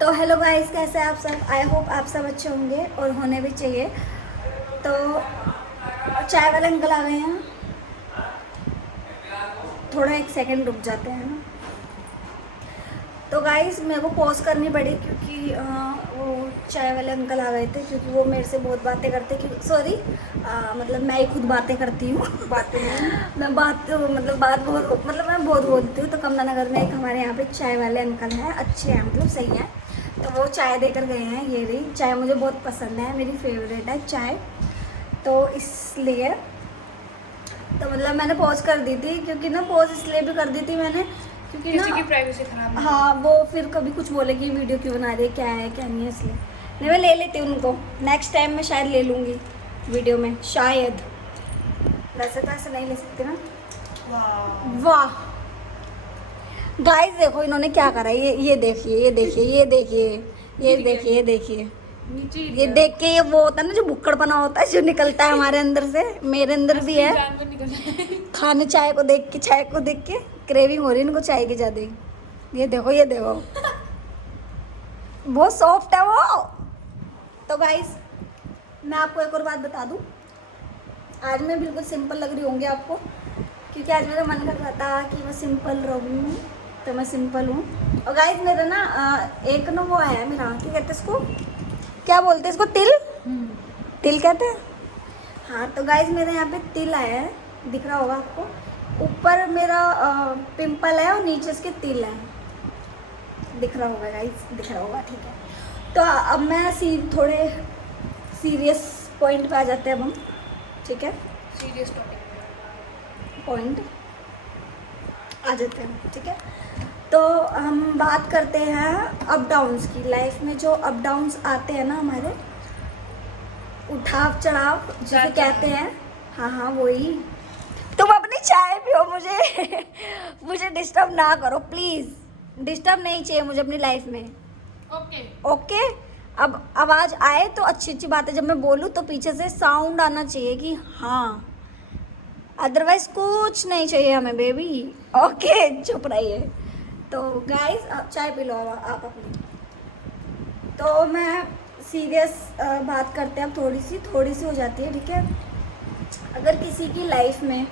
तो hello guys, कैसे हैं आप सब। आई होप आप सब अच्छे होंगे और होने भी चाहिए। तो चाय वाले अंकल आ गए हैं, थोड़ा एक सेकंड रुक जाते हैं ना। तो गाइस मेरे को पॉज करनी पड़ी क्योंकि वो चाय वाले अंकल आ गए थे, क्योंकि वो मेरे से बहुत बातें करते। क्योंकि सॉरी, मतलब मैं ही खुद बातें करती हूँ। मैं बात मतलब बात बहुत मैं बहुत बोलती हूँ। तो कमलानगर में एक हमारे यहाँ पे चाय वाले अंकल हैं, अच्छे हैं, मतलब सही हैं। तो वो चाय देकर गए हैं। ये रही चाय, मुझे बहुत पसंद है, मेरी फेवरेट है चाय। तो इसलिए तो मतलब मैंने पॉज कर दी थी, क्योंकि ना पॉज इसलिए भी कर दी थी मैंने, क्योंकि किसी ना की प्राइवेसी खराब नहीं। हाँ, वो फिर कभी कुछ बोलेगी वीडियो क्यों बना रही है, क्या है क्या नहीं है, इसलिए नहीं। मैं ले लेती हूँ उनको, नेक्स्ट टाइम मैं शायद ले लूँगी वीडियो में, शायद। वैसे तो ऐसे नहीं ले सकती ना। वाह गाइस, देखो इन्होंने क्या करा। ये देखिए, ये देखिए, ये देखिए, ये देखिए, ये देखिए, नीचे ये देख के, ये वो होता है ना जो भुक्कड़पना होता है जो निकलता है हमारे अंदर से, मेरे अंदर भी है। जानवर निकल जाए। खाने चाय को देख के क्रेविंग हो रही है इनको चाय की ज्यादा। ये देखो, ये देखो, बहुत सॉफ्ट है वो। तो गाइस मैं आपको एक और बात बता दूं, आज मैं बिल्कुल सिंपल लग रही होंगी आपको, क्योंकि आज मेरा मन कर रहा था कि मैं सिंपल रहूं, तो मैं सिंपल हूँ। और गाइस मेरा ना एक ना वो है मेरा, क्या कहते हैं इसको, क्या बोलते हैं इसको, तिल, तिल कहते हैं। हाँ, तो गाइस मेरे यहाँ पे तिल आया है, दिख रहा होगा आपको। ऊपर मेरा पिंपल है और नीचे इसके तिल है, दिख रहा होगा गाइस, दिख रहा होगा, ठीक है। तो अब मैं थोड़े सीरियस पॉइंट पे आ जाते हैं अब हम, ठीक है। सीरियस टॉपिक पॉइंट आ जाते हैं, ठीक है। तो हम बात करते हैं अप डाउन्स की। लाइफ में जो अप डाउन्स आते हैं ना हमारे, उठाव चढ़ाव जिसे कहते हैं। हाँ हाँ, वही। तुम अपनी चाय पियो, मुझे डिस्टर्ब ना करो प्लीज। डिस्टर्ब नहीं चाहिए मुझे अपनी लाइफ में। Okay okay. अब आवाज आए तो अच्छी अच्छी बातें, जब मैं बोलूँ तो पीछे से साउंड आना चाहिए कि हाँ, अदरवाइज कुछ नहीं चाहिए हमें बेबी। ओके, चुप रहिए। तो गाइस आप चाय पी लो आप अपनी। तो मैं सीरियस बात करते हैं अब, थोड़ी सी हो जाती है, ठीक है। अगर किसी की लाइफ में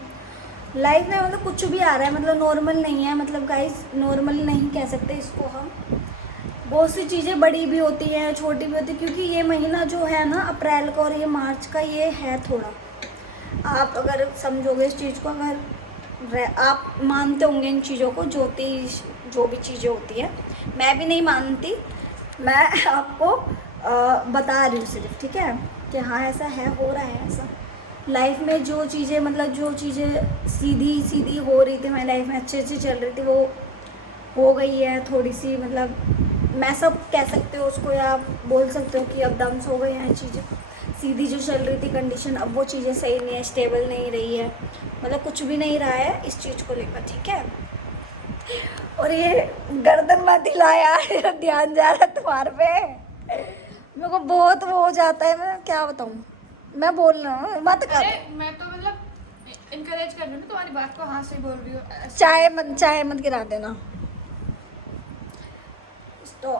मतलब कुछ भी आ रहा है, मतलब नॉर्मल नहीं है, मतलब गाइस नॉर्मल नहीं कह सकते इसको हम। बहुत सी चीज़ें बड़ी भी होती हैं, छोटी भी होती है, क्योंकि ये महीना जो है ना अप्रैल का और ये मार्च का, ये है थोड़ा, आप अगर समझोगे इस चीज़ को, अगर आप मानते होंगे इन चीज़ों को, ज्योतिष जो भी चीज़ें होती है, मैं भी नहीं मानती, मैं आपको बता रही हूँ सिर्फ, ठीक है, कि हाँ ऐसा है, हो रहा है ऐसा। लाइफ में जो चीज़ें, मतलब जो चीज़ें सीधी सीधी हो रही थी हमारी लाइफ में, अच्छे अच्छे चल रही थी, वो हो गई है थोड़ी सी, मतलब मैं सब कह सकते हो उसको, या आप बोल सकते हो कि अप डाउन्स हो गए हैं चीज़ें। सीधी जो चल रही थी कंडीशन, अब वो चीज़ें सही नहीं है, स्टेबल नहीं रही है, मतलब कुछ भी नहीं रहा है इस चीज़ को लेकर, ठीक है। और ये गर्दन मत हिला यार, ध्यान जा रहा है तुम्हारे पे, मेरे को बहुत वो हो जाता है, मैं क्या बताऊँ, मैं बोल रहा हूँ मत कर। अरे मैं तो मतलब इनकरेज कर रही हूँ ना तुम्हारी बात को, हाँ से बोल रही हूँ। चाय मत गिरा देना। तो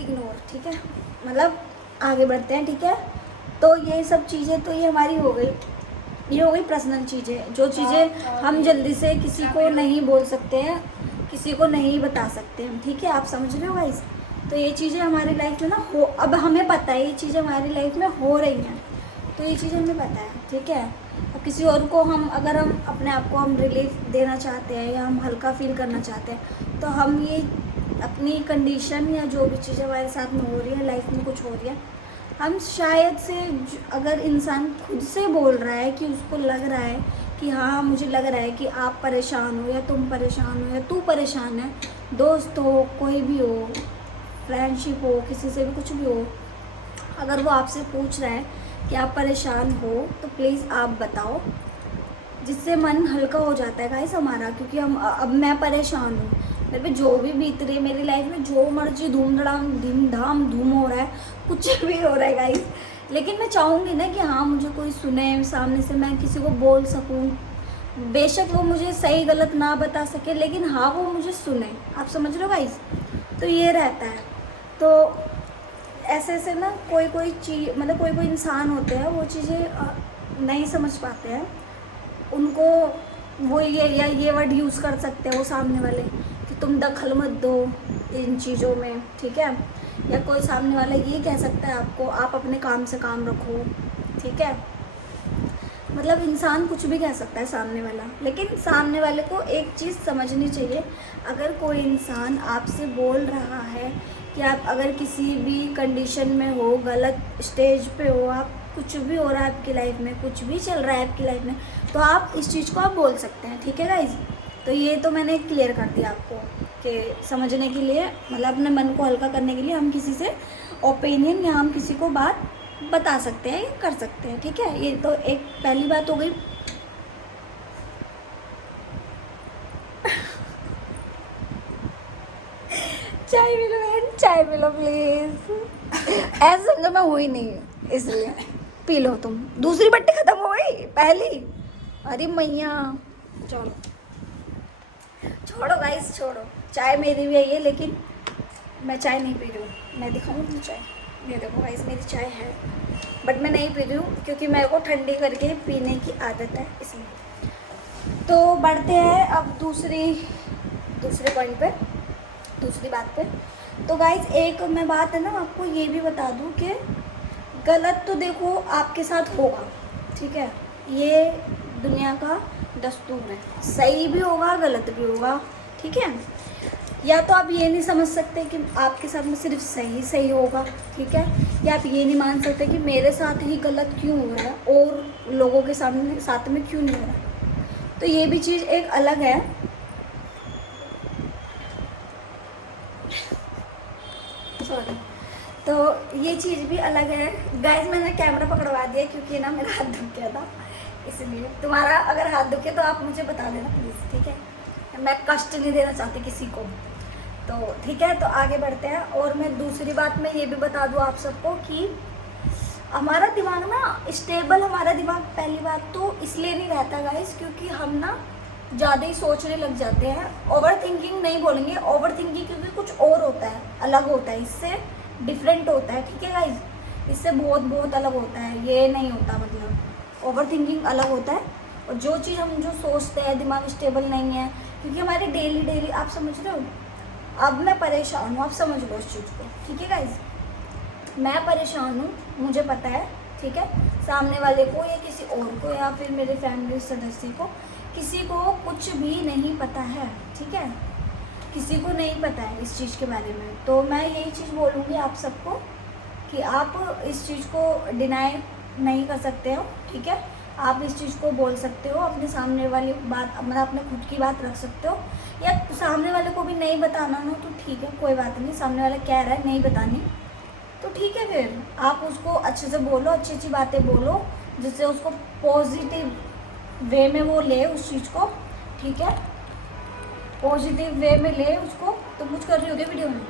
इग्नोर, ठीक है, मतलब आगे बढ़ते हैं, ठीक है। तो ये सब चीज़ें तो ये हमारी हो गई, ये हो गई पर्सनल चीज़ें, जो चीज़ें हम जल्दी से किसी को नहीं बोल सकते हैं, किसी को नहीं बता सकते हम, ठीक है, आप समझ रहे हो गाइस। तो ये चीज़ें हमारी लाइफ में ना हो, अब हमें पता है ये चीज़ें हमारी लाइफ में हो रही हैं, तो ये चीज़ें हमें पता है, ठीक है। अब किसी और को हम, अगर हम अपने आप को हम रिलीफ देना चाहते हैं या हम हल्का फील करना चाहते हैं, तो हम ये अपनी कंडीशन या जो भी चीज़ें हमारे साथ में हो रही है, लाइफ में कुछ हो रही है, हम शायद से, अगर इंसान खुद से बोल रहा है कि उसको लग रहा है कि हाँ मुझे लग रहा है कि आप परेशान हो, या तुम परेशान हो, या तू परेशान है, दोस्त हो, कोई भी हो, फ्रेंडशिप हो, किसी से भी कुछ भी हो, अगर वो आपसे पूछ रहा है कि आप परेशान हो, तो प्लीज़ आप बताओ, जिससे मन हल्का हो जाता है गाइस हमारा। क्योंकि हम, अब मैं परेशान हूँ, मेरे पे जो भी बीत रही है मेरी लाइफ में, जो मर्जी धूम धाम धूम हो रहा है, कुछ भी हो रहा है गाइस, लेकिन मैं चाहूँगी ना कि हाँ मुझे कोई सुने, सामने से मैं किसी को बोल सकूँ, बेशक वो मुझे सही गलत ना बता सके, लेकिन हाँ वो मुझे सुने, आप समझ रहे हो गाइस। तो ये रहता है। तो ऐसे ऐसे ना कोई कोई चीज़ मतलब कोई कोई इंसान होते हैं वो चीज़ें नहीं समझ पाते हैं, उनको वो ये वर्ड यूज़ कर सकते हैं वो सामने वाले कि तुम दखल मत दो इन चीज़ों में, ठीक है। या कोई सामने वाला ये कह सकता है आपको आप अपने काम से काम रखो, ठीक है। मतलब इंसान कुछ भी कह सकता है सामने वाला, लेकिन सामने वाले को एक चीज़ समझनी चाहिए। अगर कोई इंसान आपसे बोल रहा है कि आप अगर किसी भी कंडीशन में हो, गलत स्टेज पे हो, आप कुछ भी हो रहा है आपकी लाइफ में, कुछ भी चल रहा है आपकी लाइफ में, तो आप इस चीज़ को आप बोल सकते हैं, ठीक है गाइज। तो ये तो मैंने क्लियर कर दिया आपको कि समझने के लिए, मतलब अपने मन को हल्का करने के लिए हम किसी से ओपिनियन या हम किसी को बात बता सकते हैं या कर सकते हैं, ठीक है। ये तो एक पहली बात हो गई। चाय मिलो बहन, चाय मिलो प्लीज। ऐसे समझो मैं हुई नहीं, इसलिए पी लो तुम। दूसरी बट्टी खत्म हो गई, पहली। अरे मैया, चलो छोड़ो गाइस, छोड़ो। चाय मेरी भी है, लेकिन मैं चाय नहीं पी रही हूँ। मैं दिखाऊंगी चाय, ये देखो गाइस मेरी चाय है, बट मैं नहीं पी रही हूँ क्योंकि मेरे को ठंडी करके पीने की आदत है, इसलिए। तो बढ़ते हैं अब दूसरे पॉइंट पे, दूसरी बात पे। तो गाइस एक मैं बात है ना आपको ये भी बता दूँ कि गलत तो देखो आपके साथ होगा, ठीक है, ये दुनिया का दस्तूर है। सही भी होगा, गलत भी होगा, ठीक है। या तो आप ये नहीं समझ सकते कि आपके साथ में सिर्फ सही होगा, ठीक है, या आप ये नहीं मान सकते कि मेरे साथ ही गलत क्यों हो रहा है और लोगों के साथ में क्यों नहीं हो रहा है। तो ये भी चीज़ एक अलग है। सॉरी। तो ये चीज़ भी अलग है गाइस। मैंने कैमरा पकड़वा दिया क्योंकि ना मेरा हाथ दुख गया था, इसलिए। तुम्हारा अगर हाथ दुखे तो आप मुझे बता देना प्लीज़, ठीक है। मैं कष्ट नहीं देना चाहती किसी को, तो ठीक है। तो आगे बढ़ते हैं। और मैं दूसरी बात में ये भी बता दूँ आप सबको कि हमारा दिमाग ना स्टेबल, हमारा दिमाग पहली बात तो इसलिए नहीं रहता गाइस क्योंकि हम ना ज़्यादा ही सोचने लग जाते हैं। ओवर थिंकिंग नहीं बोलेंगे, ओवर थिंकिंग क्योंकि कुछ और होता है, अलग होता है, इससे डिफरेंट होता है, ठीक है गाइस। इससे बहुत बहुत अलग होता है, ये नहीं होता। मतलब ओवर थिंकिंग अलग होता है, और जो चीज़ हम जो सोचते हैं दिमाग स्टेबल नहीं है क्योंकि हमारे डेली आप समझ रहे हो। अब मैं परेशान हूँ, आप समझ लो इस चीज़ को, ठीक है गाइस। मैं परेशान हूँ, मुझे पता है, ठीक है। सामने वाले को या किसी और को या फिर मेरे फैमिली सदस्य को, किसी को कुछ भी नहीं पता है, ठीक है। किसी को नहीं पता है इस चीज़ के बारे में। तो मैं यही चीज़ बोलूँगी आप सबको कि आप इस चीज़ को डिनाई नहीं कर सकते हो, ठीक है। आप इस चीज़ को बोल सकते हो, अपने सामने वाली बात मतलब अपने खुद की बात रख सकते हो, या सामने वाले को भी नहीं बताना ना तो ठीक है, कोई बात नहीं। सामने वाला कह रहा है नहीं बतानी तो ठीक है, फिर आप उसको अच्छे से बोलो, अच्छी अच्छी बातें बोलो जिससे उसको पॉजिटिव वे में वो ले उस चीज़ को, ठीक है। पॉजिटिव वे में ले उसको। तो कुछ कर रही होगी वीडियो में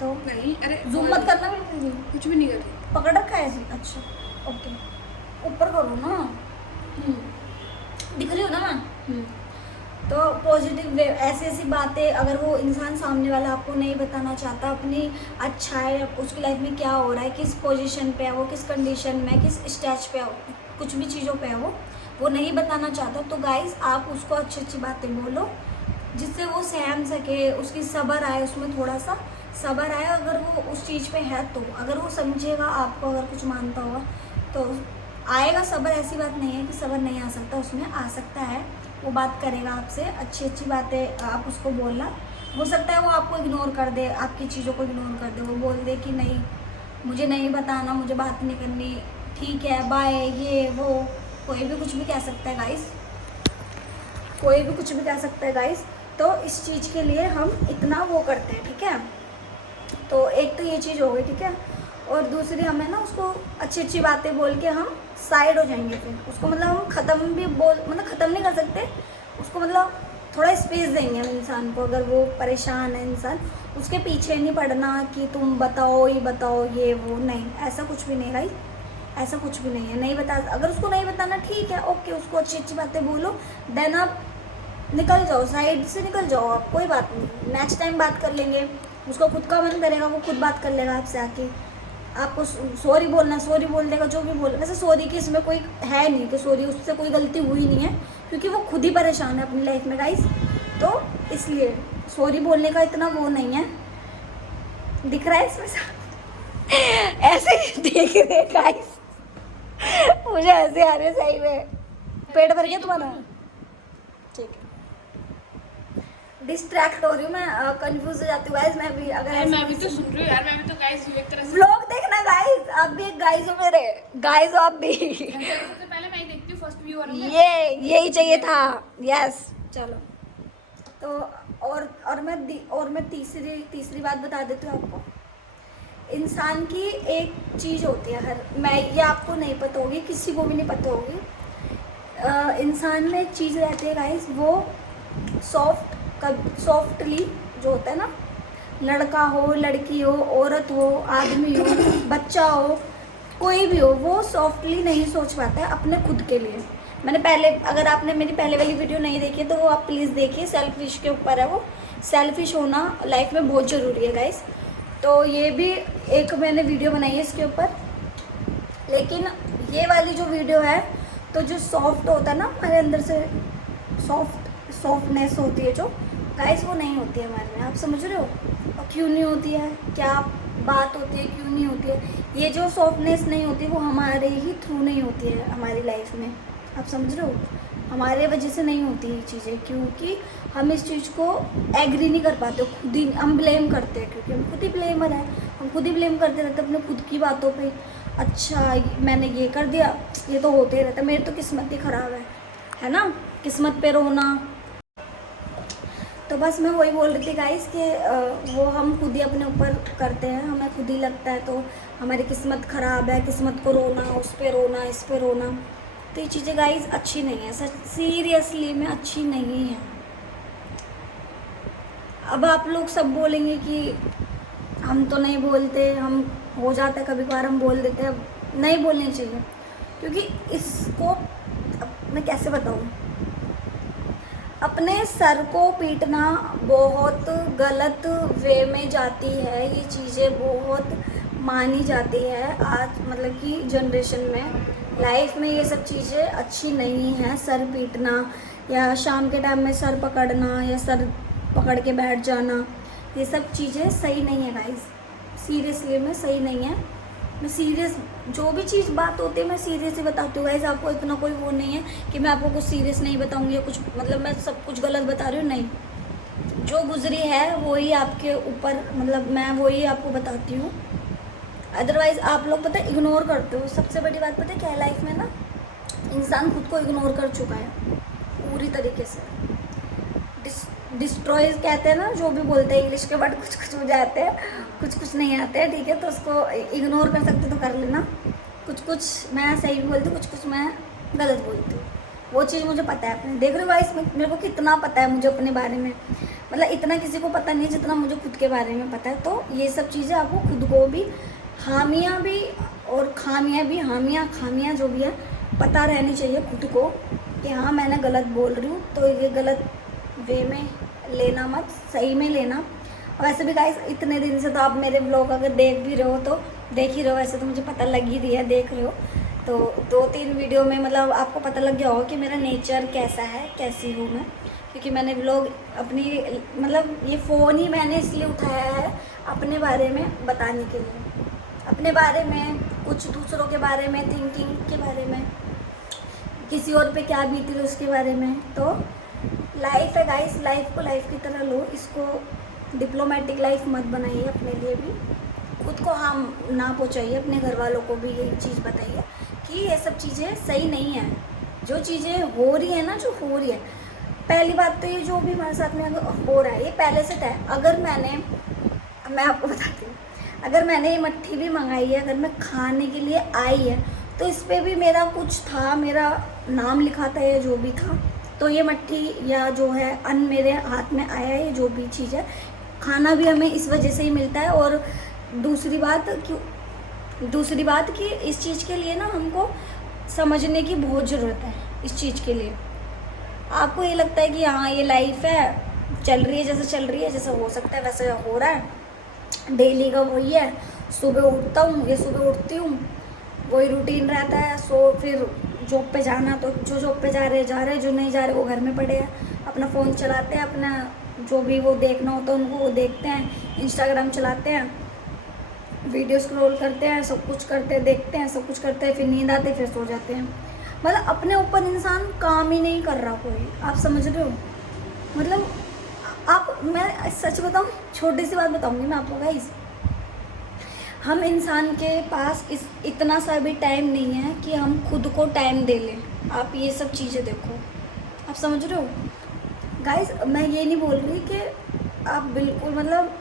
तो नहीं, अरे जूम मत करना वीडियो, कुछ भी नहीं कर रही। पकड़ रखा है ऐसे। अच्छा ओके, ऊपर करो ना, दिख रही हो ना मैं। तो पॉजिटिव वे, ऐसी ऐसी बातें अगर वो इंसान सामने वाला आपको नहीं बताना चाहता अपनी अच्छा है, उसकी लाइफ में क्या हो रहा है, किस पोजीशन पे है वो, किस कंडीशन में, किस स्टेज पे है, कुछ भी चीज़ों पे है वो नहीं बताना चाहता, तो गाइस आप उसको अच्छी अच्छी बातें बोलो जिससे वो सहम सके, उसकी सब्र आए, उसमें थोड़ा सा सब्र आए। अगर वो उस चीज़ पे है तो अगर वो समझेगा आपको, अगर कुछ मानता होगा तो आएगा सब्र। ऐसी बात नहीं है कि सब्र नहीं आ सकता, उसमें आ सकता है। वो बात करेगा आपसे, अच्छी अच्छी बातें आप उसको बोलना। हो सकता है वो आपको इग्नोर कर दे, आपकी चीज़ों को इग्नोर कर दे, वो बोल दे कि नहीं मुझे नहीं बताना, मुझे बात नहीं करनी, ठीक है बाय, ये वो, कोई भी कुछ भी कह सकता है गाइस, कोई भी कुछ भी कह सकता है गाइस। तो इस चीज़ के लिए हम इतना वो करते हैं, ठीक है। तो एक तो ये चीज़ हो गई, ठीक है। और दूसरी हमें ना उसको अच्छी अच्छी बातें बोल के हम साइड हो जाएंगे, फिर उसको मतलब हम ख़त्म भी मतलब ख़त्म नहीं कर सकते उसको, मतलब थोड़ा स्पेस देंगे हम इंसान को। अगर वो परेशान है इंसान, उसके पीछे नहीं पड़ना कि तुम बताओ ये बताओ ये वो, नहीं, ऐसा कुछ भी नहीं भाई, ऐसा कुछ भी नहीं है। नहीं बता, अगर उसको नहीं बताना ठीक है, ओके, उसको अच्छी अच्छी बातें बोलो, देन आप निकल जाओ, साइड से निकल जाओ आप, कोई बात नहीं, नेक्स्ट टाइम बात कर लेंगे, उसको खुद का मन करेगा वो खुद बात कर लेगा आपसे आके, आपको सॉरी बोलना, सॉरी बोल देगा, जो भी बोले। वैसे सॉरी की इसमें कोई है नहीं कि सॉरी, उससे कोई गलती हुई नहीं है, क्योंकि वो खुद ही परेशान है अपनी लाइफ में गाइस। तो इसलिए सॉरी बोलने का इतना वो नहीं है। दिख रहा है इसमें ऐसे देख रहे गाइस, मुझे ऐसे आ रहे सही में। पेट भर गया तुम्हारा? ठीक है, डिस्ट्रैक्ट हो रही हूँ मैं, कंफ्यूज हो जाती हूँ गाइस मैं भी। अगर मैं भी तो सुन रही हूँ यार, मैं भी तो गाइस एक तरह से व्लॉग देखना गाइस, आप भी एक गाइस हो मेरे, गाइस हो आप भी। सबसे पहले मैं ही देखती हूँ, फर्स्ट व्यूअर हूँ मैं। ये यही चाहिए था, यस। चलो तो और मैं तीसरी बात बता देती हूँ आपको। इंसान की एक चीज़ होती है, ये आपको नहीं पता होगी, किसी को भी नहीं पता होगी। इंसान में एक चीज़ रहती है गाइस, वो सॉफ्टली जो होता है ना, लड़का हो, लड़की हो, औरत हो, आदमी हो, बच्चा हो, कोई भी हो, वो सॉफ्टली नहीं सोच पाता है अपने खुद के लिए। मैंने पहले, अगर आपने मेरी पहले वाली वीडियो नहीं देखी है तो वो आप प्लीज़ देखिए, सेल्फिश के ऊपर है वो। सेल्फिश होना लाइफ में बहुत ज़रूरी है गाइस। तो ये भी एक मैंने वीडियो बनाई है इसके ऊपर। लेकिन ये वाली जो वीडियो है, तो जो सॉफ्ट होता है ना हमारे अंदर से, सॉफ्टनेस होती है जो गाइस, वो नहीं होती है हमारे में। आप समझ रहे हो? और क्यों नहीं होती है, क्या बात होती है, क्यों नहीं होती है? ये जो सॉफ्टनेस नहीं होती वो हमारे ही थ्रू नहीं होती है हमारी लाइफ में। आप समझ रहे हो? हमारे वजह से नहीं होती ये चीज़ें, क्योंकि हम इस चीज़ को एग्री नहीं कर पाते, खुद ही हम ब्लेम करते हैं, क्योंकि हम खुद ही ब्लेमर हैं। हम खुद ही ब्लेम करते रहते हैं अपने खुद की बातों पे। अच्छा मैंने ये कर दिया, ये तो होते ही रहता है, मेरी तो किस्मत ही ख़राब है ना, किस्मत पे रोना। तो बस मैं वही बोल रही थी गाइस कि वो हम खुद ही अपने ऊपर करते हैं, हमें खुद ही लगता है तो हमारी किस्मत ख़राब है, किस्मत को रोना, उस पे रोना, इस पे रोना। तो ये चीज़ें गाइस अच्छी नहीं है, सच सीरियसली में अच्छी नहीं है। अब आप लोग सब बोलेंगे कि हम तो नहीं बोलते, हम हो जाता है कभी कभार हम बोल देते हैं, नहीं बोलनी चाहिए, क्योंकि इसको अब मैं कैसे बताऊँ, अपने सर को पीटना बहुत गलत वे में जाती है। ये चीज़ें बहुत मानी जाती है आज मतलब कि जनरेशन में, लाइफ में ये सब चीज़ें अच्छी नहीं हैं। सर पीटना या शाम के टाइम में सर पकड़ना या सर पकड़ के बैठ जाना, ये सब चीज़ें सही नहीं है गाइस, सीरियसली में सही नहीं है। मैं सीरियस, जो भी चीज़ बात होती है मैं सीरियस ही बताती हूँ गाइस। आपको इतना कोई वो नहीं है कि मैं आपको कुछ सीरियस नहीं बताऊँगी या कुछ मतलब मैं सब कुछ गलत बता रही हूँ, नहीं। जो गुजरी है वही आपके ऊपर, मतलब मैं वही आपको बताती हूँ। अदरवाइज़ आप लोग पता है इग्नोर करते हो। सबसे बड़ी बात पता है क्या है, लाइफ में ना इंसान खुद को इग्नोर कर चुका है पूरी तरीके से। डिस्ट्रॉय कहते हैं ना, जो भी बोलते हैं इंग्लिश के वर्ड कुछ कुछ हो जाते हैं, कुछ कुछ नहीं आते हैं, ठीक है। तो उसको इग्नोर कर सकते तो कर लेना। कुछ कुछ मैं सही भी बोलती हूँ, कुछ कुछ मैं गलत बोलती हूँ, वो चीज़ मुझे पता है। अपने देख रहे हो गाइस, मेरे को कितना पता है मुझे अपने बारे में, मतलब इतना किसी को पता नहीं जितना मुझे खुद के बारे में पता है। तो ये सब चीज़ें आपको खुद को भी, हामियाँ भी और खामियाँ भी, खामियाँ जो भी है पता रहनी चाहिए खुद को कि हाँ मैंने गलत बोल रही हूँ, तो ये गलत वे में लेना मत, सही में लेना। वैसे भी गाइस इतने दिन से तो आप मेरे ब्लॉग अगर देख भी रहे हो तो देख ही रहे हो, वैसे तो मुझे पता लग ही रही है, देख रहे हो तो 2-3 वीडियो में मतलब आपको पता लग गया होगा कि मेरा नेचर कैसा है, कैसी हूँ मैं। क्योंकि मैंने ब्लॉग अपनी मतलब ये फ़ोन ही मैंने इसलिए उठाया है अपने बारे में बताने के लिए, अपने बारे में, कुछ दूसरों के बारे में, थिंकिंग के बारे में, किसी और पे क्या बीती रही उसके बारे में। तो लाइफ है गाइस, लाइफ को लाइफ की तरह लो, इसको डिप्लोमेटिक लाइफ मत बनाइए। अपने लिए भी खुद को हार्म ना पहुँचाइए, अपने घर वालों को भी यही चीज़ बताइए कि ये सब चीज़ें सही नहीं है। जो चीज़ें हो रही है ना, जो हो रही है, पहली बात तो ये जो भी हमारे साथ में अगर हो रहा है ये पहले से तय। अगर मैं आपको बताती हूँ, अगर मैंने ये मट्ठी भी मंगाई है, अगर मैं खाने के लिए आई है तो इस पर भी मेरा कुछ था, मेरा नाम लिखा था या जो भी था, तो ये मट्ठी या जो है अन्न मेरे हाथ में आया है, जो भी चीज़ है, खाना भी हमें इस वजह से ही मिलता है। और दूसरी बात कि इस चीज़ के लिए ना हमको समझने की बहुत ज़रूरत है। इस चीज़ के लिए आपको ये लगता है कि हाँ ये लाइफ है, चल रही है जैसे चल रही है, जैसे हो सकता है वैसे हो रहा है, डेली का वही है, सुबह उठता हूँ, ये सुबह उठती हूँ, वही रूटीन रहता है। सो फिर जॉब पे जाना, तो जो जॉब पे जा रहे, जो नहीं जा रहे वो घर में पड़े हैं, अपना फ़ोन चलाते हैं, अपना जो भी वो देखना होता है उनको वो देखते हैं, इंस्टाग्राम चलाते हैं, वीडियो स्क्रॉल करते हैं, सब कुछ करते हैं, देखते हैं, सब कुछ करते हैं, फिर नींद आती है, फिर सो जाते हैं। मतलब अपने ऊपर इंसान काम ही नहीं कर रहा कोई, आप समझ रहे हो? मतलब आप, मैं सच बताऊँ, छोटी सी बात बताऊँगी मैं आपको गाइस, हम इंसान के पास इतना सा भी टाइम नहीं है कि हम खुद को टाइम दे लें। आप ये सब चीज़ें देखो, आप समझ रहे हो गाइस? मैं ये नहीं बोल रही कि आप बिल्कुल मतलब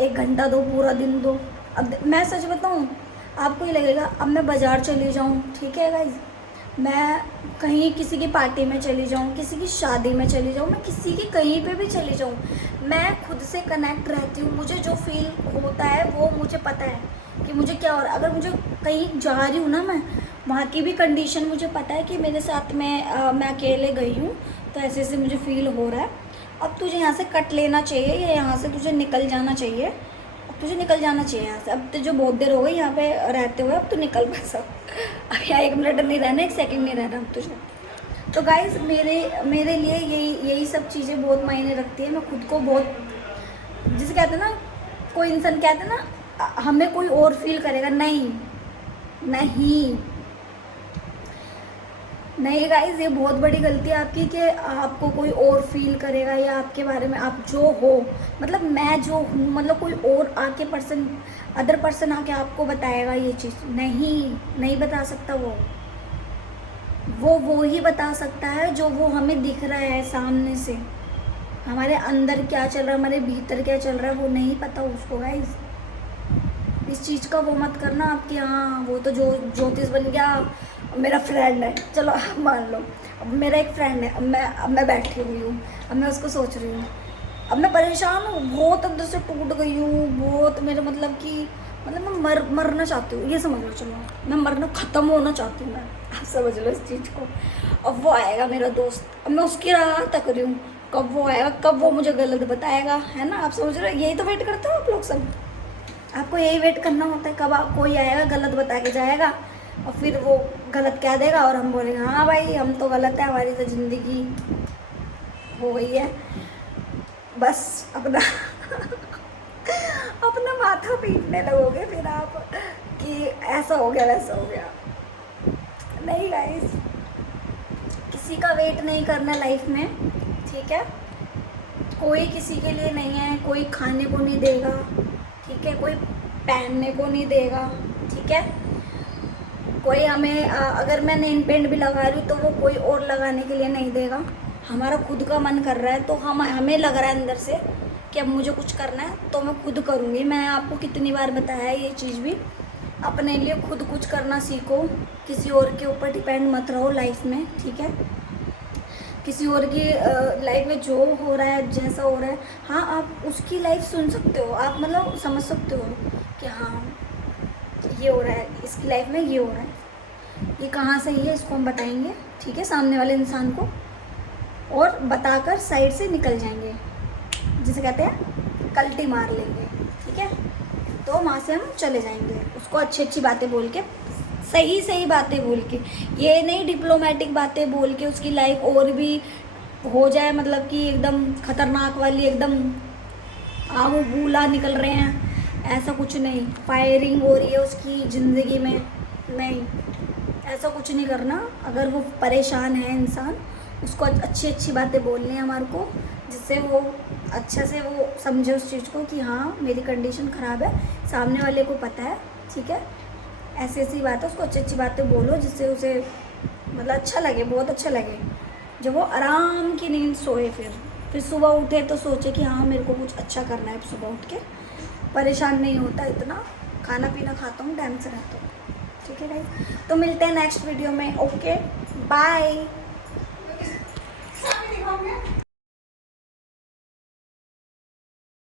1 घंटा दो, पूरा दिन दो। अब मैं सच बताऊँ, आपको ये लगेगा अब मैं बाज़ार चली जाऊँ, ठीक है गाइस, मैं कहीं किसी की पार्टी में चली जाऊँ, किसी की शादी में चली जाऊँ, मैं किसी की कहीं पे भी चली जाऊँ, मैं खुद से कनेक्ट रहती हूँ। मुझे जो फील होता है वो मुझे पता है कि मुझे क्या हो रहा है। अगर मुझे कहीं जा रही हूँ ना, मैं वहाँ की भी कंडीशन मुझे पता है कि मेरे साथ में मैं अकेले गई हूँ, तो ऐसे ऐसे मुझे फील हो रहा है। अब तुझे यहाँ से कट लेना चाहिए, या यहाँ से तुझे निकल जाना चाहिए, अब तुझे निकल जाना चाहिए यहाँ से। अब तुझे बहुत देर हो गई यहाँ पे रहते हुए, अब तू निकल बस। अब यहाँ 1 मिनट नहीं रहना, 1 सेकंड नहीं रहना अब तुझे। तो गाइज मेरे लिए यही सब चीज़ें बहुत मायने रखती है। मैं खुद को बहुत, जिसे कहते हैं ना, कोई इंसान कहते हैं ना हमें कोई और फील करेगा, नहीं नहीं नहीं गाइज, ये बहुत बड़ी गलती है आपकी कि आपको कोई और फील करेगा, या आपके बारे में आप जो हो, मतलब मैं जो हूँ, मतलब कोई और आके अदर पर्सन आके आपको बताएगा ये चीज़, नहीं बता सकता। वो ही बता सकता है जो वो हमें दिख रहा है सामने से। हमारे अंदर क्या चल रहा है, हमारे भीतर क्या चल रहा है, वो नहीं पता उसको गाइज। इस चीज़ का वो मत करना आपकी, हाँ वो तो जो ज्योतिष बन गया, मेरा फ्रेंड है, चलो मान लो, अब मेरा एक फ्रेंड है, अब मैं बैठी हुई हूँ, अब मैं उसको सोच रही हूँ, अब मैं परेशान हूँ, बहुत अंदर से टूट गई हूँ, बहुत मेरे मतलब कि मैं मरना चाहती हूँ, ये समझ लो, चलो मैं मरना ख़त्म होना चाहती हूँ मैं, आप समझ लो इस चीज़ को। अब वो आएगा मेरा दोस्त, अब मैं उसकी राह तक रही हूँ, कब वो आएगा, कब वो मुझे गलत बताएगा, है ना? आप समझ रहे हो, यही तो वेट करते हो आप लोग सब, आपको यही वेट करना होता है, कब कोई आएगा गलत बता के जाएगा, और फिर वो गलत कह देगा और हम बोलेंगे हाँ भाई हम तो गलत है, हमारी तो ज़िंदगी हो गई है। बस अपना अपना माथा पीटने लगोगे फिर आप कि ऐसा हो गया वैसा हो गया। नहीं गाइस, किसी का वेट नहीं करना लाइफ में, ठीक है? कोई किसी के लिए नहीं है, कोई खाने को नहीं देगा, ठीक है? कोई पहनने को नहीं देगा, ठीक है? कोई हमें अगर मैं नेल पेंट भी लगा रही हूँ तो वो कोई और लगाने के लिए नहीं देगा। हमारा खुद का मन कर रहा है तो हमें लग रहा है अंदर से कि अब मुझे कुछ करना है तो मैं खुद करूँगी। मैं आपको कितनी बार बताया है ये चीज़ भी, अपने लिए खुद कुछ करना सीखो, किसी और के ऊपर डिपेंड मत रहो लाइफ में, ठीक है? किसी और की लाइफ में जो हो रहा है, जैसा हो रहा है, हाँ आप उसकी लाइफ सुन सकते हो, आप मतलब समझ सकते हो कि हाँ ये हो रहा है, इसकी लाइफ में ये हो रहा है, ये कहाँ सही है इसको हम बताएंगे, ठीक है, सामने वाले इंसान को, और बताकर साइड से निकल जाएंगे, जिसे कहते हैं कल्टी मार लेंगे, ठीक है? तो वहाँ से हम चले जाएंगे, उसको अच्छी अच्छी बातें बोल के, सही बातें बोल के, ये नहीं डिप्लोमेटिक बातें बोल के उसकी लाइफ और भी हो जाए, मतलब कि एकदम खतरनाक वाली, एकदम आमू बूला निकल रहे हैं, ऐसा कुछ नहीं। फायरिंग हो रही है उसकी ज़िंदगी में, नहीं, ऐसा कुछ नहीं करना। अगर वो परेशान है इंसान, उसको अच्छी अच्छी बातें बोलनी है हमारे को, जिससे वो अच्छे से वो समझे उस चीज़ को कि हाँ मेरी कंडीशन ख़राब है, सामने वाले को पता है, ठीक है? ऐसी ऐसी बातें उसको अच्छी अच्छी बातें बोलो जिससे उसे मतलब अच्छा लगे, बहुत अच्छा लगे, जब वो आराम की नींद सोए, फिर सुबह उठे तो सोचे कि हाँ मेरे को कुछ अच्छा करना है, सुबह उठ के परेशान नहीं होता इतना, खाना पीना खाता हूँ, टाइम से रहता हूँ, ठीक है गाइस? तो मिलते हैं नेक्स्ट वीडियो में, ओके बाय।